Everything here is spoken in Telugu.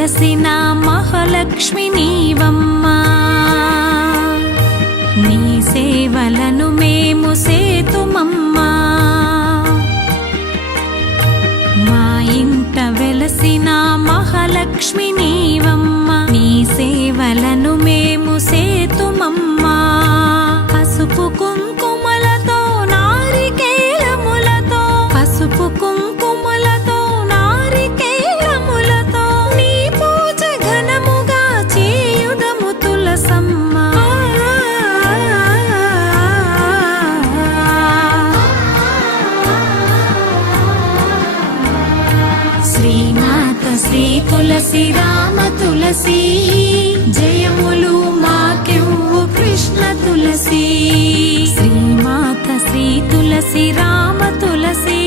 వెలసిన మహాలక్ష్మి నీవమ్మా, నీ సేవలను మేము సేతుమమ్మా. మా ఇంట వెలసిన మహాలక్ష్మి నీవమ్మా, నీ సేవలను మేము సేతుమమ్మా. పసుపు కుంకుమలతో నారికేలములతో, పసుపు కుంకుమలతో నారికేలములతో నీ పూజ ఘనముగా చేయుదము తులసమ్మ. శ్రీమాత శ్రీ తులసి రామ తులసి, జయములు మాకెవ్వు కృష్ణ తులసి. శ్రీమాత శ్రీ తులసి రామ తులసి,